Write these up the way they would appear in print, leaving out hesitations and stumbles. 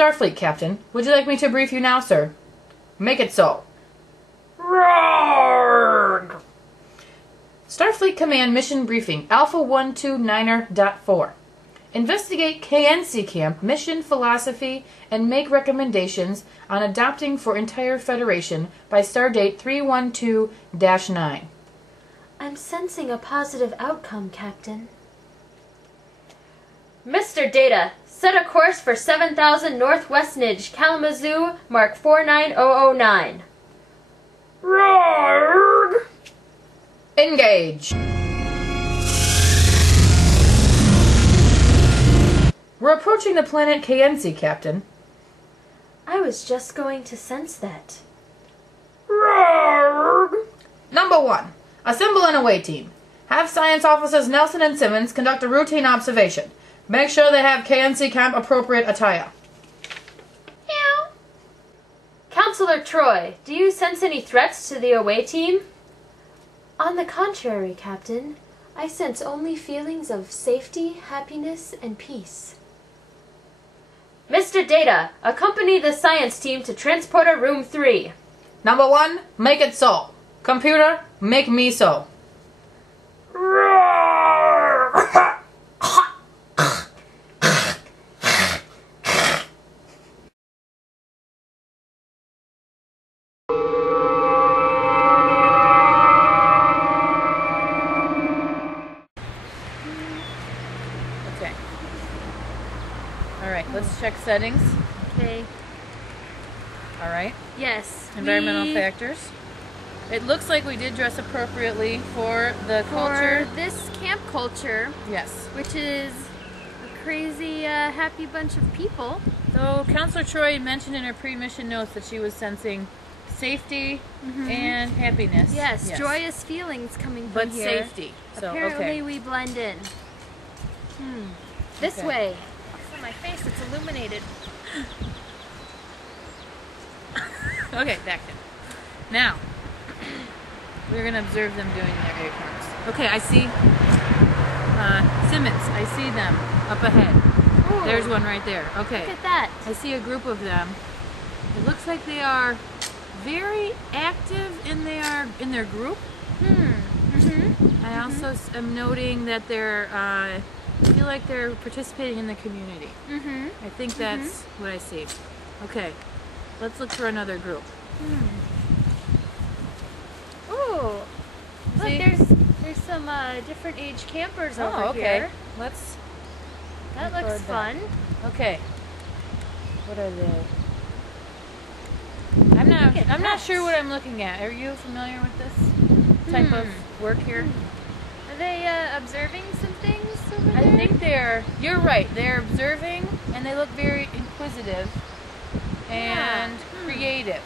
Starfleet, Captain. Would you like me to brief you now, sir? Make it so. Roarg! Starfleet Command Mission Briefing, Alpha 129er.4. Investigate KNC Camp mission philosophy and make recommendations on adopting for entire Federation by Stardate 312-9. I'm sensing a positive outcome, Captain. Mr. Data, set a course for 7000 Northwest Nidge, Kalamazoo, mark 49009. Roarg! Engage! We're approaching the planet KNC, Captain. I was just going to sense that. Roarg! Number 1. Assemble an away team. Have Science Officers Nelson and Simmons conduct a routine observation. Make sure they have KNC Camp appropriate attire. Meow. Counselor Troy, do you sense any threats to the away team? On the contrary, Captain, I sense only feelings of safety, happiness, and peace. Mr. Data, accompany the science team to Transporter Room 3. Number 1. Make it so. Computer, make me so. Roarg! Okay. Alright, let's check settings. Okay. Alright. Yes. Environmental factors. It looks like we did dress appropriately for the culture. For this camp culture, Yes. which is a crazy, happy bunch of people. Though Counselor Troy mentioned in her pre-mission notes that she was sensing safety and happiness. Yes, joyous feelings coming from But here. safety. So, Apparently okay. we blend in. This Okay. way. For my face, it's illuminated. Okay, back in. Now, we're going to observe them doing their acorns. Okay, I see Simmons. I see them up ahead. Ooh, There's one right there. Okay. look at that. I see a group of them. It looks like they are very active in their group. I also am noting that they're I feel like they're participating in the community. I think that's what I see. Okay, let's look for another group. Ooh. Look, See? there's some different age campers over Oh, okay. here. Let's. That record looks fun. Okay. What are they? Look at I'm not that. sure what I'm looking at. Are you familiar with this type of work here? Are they observing some things over there? I think you're right, they're observing and they look very inquisitive and creative.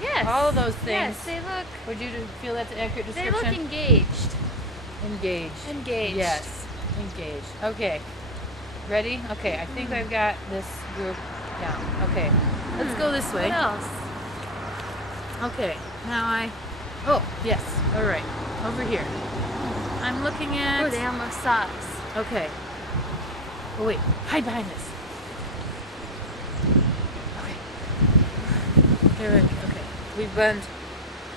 Yes. All of those things. Yes, they look. Would you feel that's an accurate They description? look engaged. Engaged. Engaged. Yes, engaged. Okay, ready? Okay, I think I've got this group down. Okay, let's go this way. What else? Okay, now oh, yes, all right, over here. I'm looking at... Oh, they almost saw us. Okay. Oh, wait, hide behind this. Okay. Here, okay, we blend.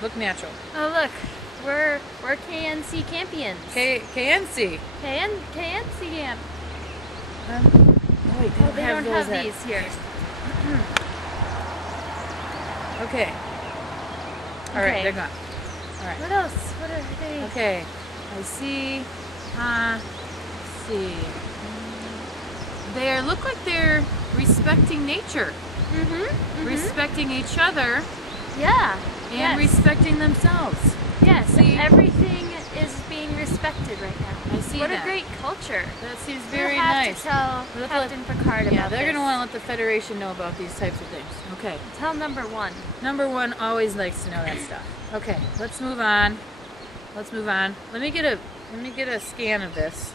Look natural. Oh, look. We're KNC Campions. KNC. KNC Camp. Oh, wait, Oh, they don't have those these here. Okay. All right, Okay. they're gone. All right. What else? What are they? Okay, I see. See. They look like they're respecting nature, respecting each other, Yeah. and yes. respecting themselves. Yes. See? Everything is being respected right now. I see What that. a great culture. That seems very we'll have nice. to tell We'll Captain Picard Yeah, about they're this. going to want to let the Federation know about these types of things. Okay. Tell number 1. Number 1 always likes to know that stuff. Okay, let's move on. Let's move on. Let me get a scan of this.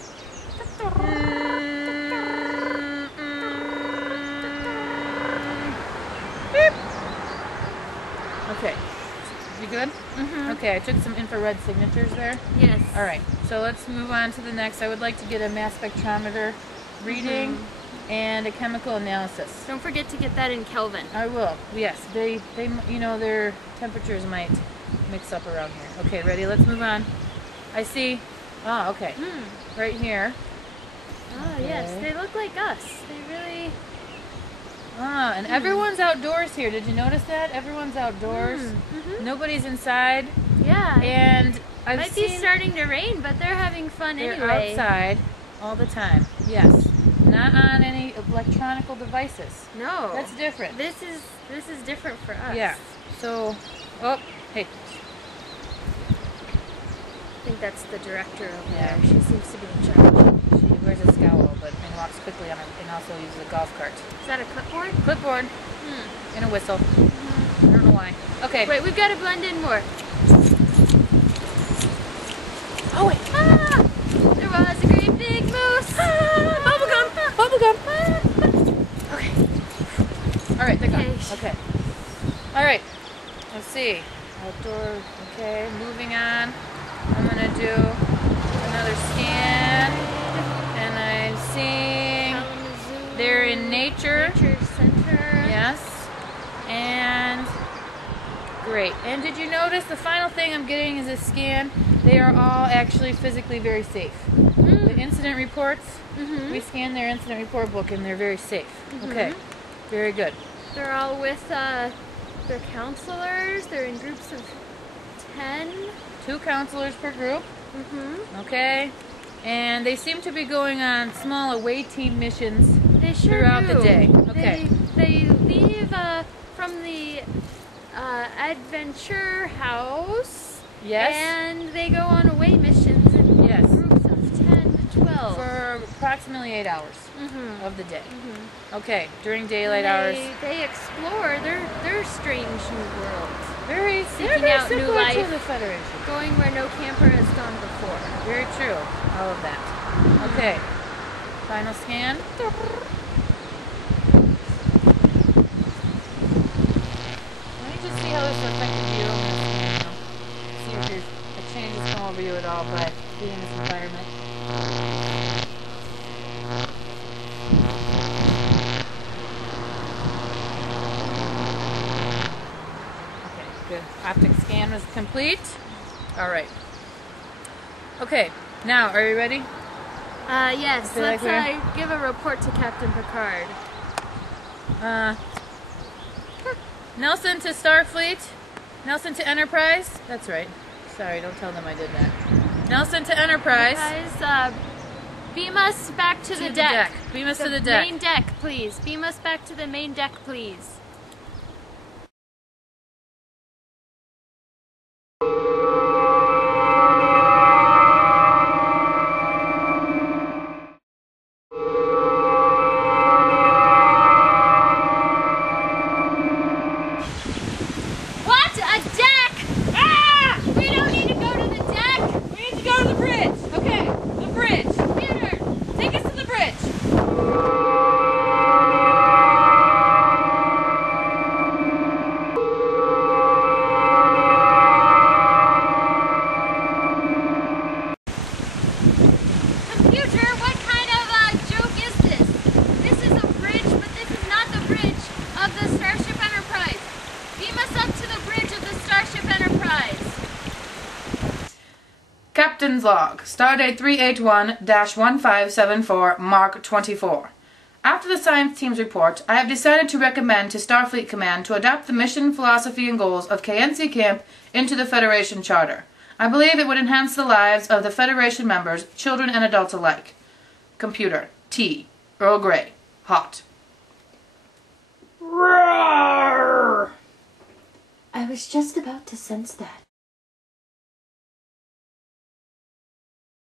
Beep. Okay. You good? Okay, I took some infrared signatures there. Yes. All right, so let's move on to the next. I would like to get a mass spectrometer reading and a chemical analysis. Don't forget to get that in Kelvin. I will. Yes, they you know, their temperatures might mix up around here. Okay, ready? Let's move on. I see. Ah, okay. Right here. Oh, yes. They look like us. They really... Ah, and everyone's outdoors here. Did you notice that? Everyone's outdoors. Nobody's inside. Yeah. And I've Might seen be starting to rain, but they're having fun they're anyway. outside all the time. Yes. Not on any electronic devices. No. That's different. This is different for us. Yeah. So, oh, hey. I think that's the director over Yeah. there. She seems to be in charge. She wears a scowl, but and walks quickly on her, and also uses a golf cart. Is that a clipboard? Clipboard and a whistle. I don't know why. Okay. Wait, we've got to blend in more. Oh wait. Ah! There was a great big moose. Bubblegum. Bubblegum. Okay. All right, they're gone. Okay. All right. Let's see. Outdoor. Okay. Moving on. I'm gonna do another scan, and I'm seeing Kalamazoo they're in Nature Center. Yes. And great. And did you notice the final thing I'm getting is a scan? They are all actually physically very safe. The incident reports, we scan their incident report book, and they're very safe. Okay. Very good. They're all with their counselors. They're in groups of 10. 2 counselors per group. Okay. And they seem to be going on small away team missions They sure throughout do. the day. Okay. They leave from the adventure house. Yes. And they go on away missions in Yes. groups of 10 to 12. For approximately 8 hours of the day. Okay. During daylight hours. They explore their strange new world. Very Seeking out new similar life. to the Federation. Going where no camper has gone before. Very true. All of that. Okay. Final scan. Let me just see how this affected you. See if there's a change that's come over you at all by being in this environment. Okay, good. Optic scan was complete. All right. Okay, now, are you ready? Yes, Feel like let's give a report to Captain Picard. Nelson to Starfleet. Nelson to Enterprise. That's right. Sorry, don't tell them I did that. Nelson to Enterprise. Guys, beam us back to the deck. Beam us to the deck. Main deck, please. Beam us back to the main deck, please. What? A deck? Ah! We don't need to go to the deck. We need to go to the bridge. Okay, the bridge. Computer. Take us to the bridge. Computer, what kind of joke is this? This is a bridge, but this is not the bridge of the Starship Enterprise. Beam us up to the bridge of the Starship Enterprise. Captain's log, Stardate 381-1574, Mark 24. After the science team's report, I have decided to recommend to Starfleet Command to adapt the mission, philosophy, and goals of KNC Camp into the Federation Charter. I believe it would enhance the lives of the Federation members, children and adults alike. Computer, tea, Earl Grey, hot. Roar! I was just about to sense that.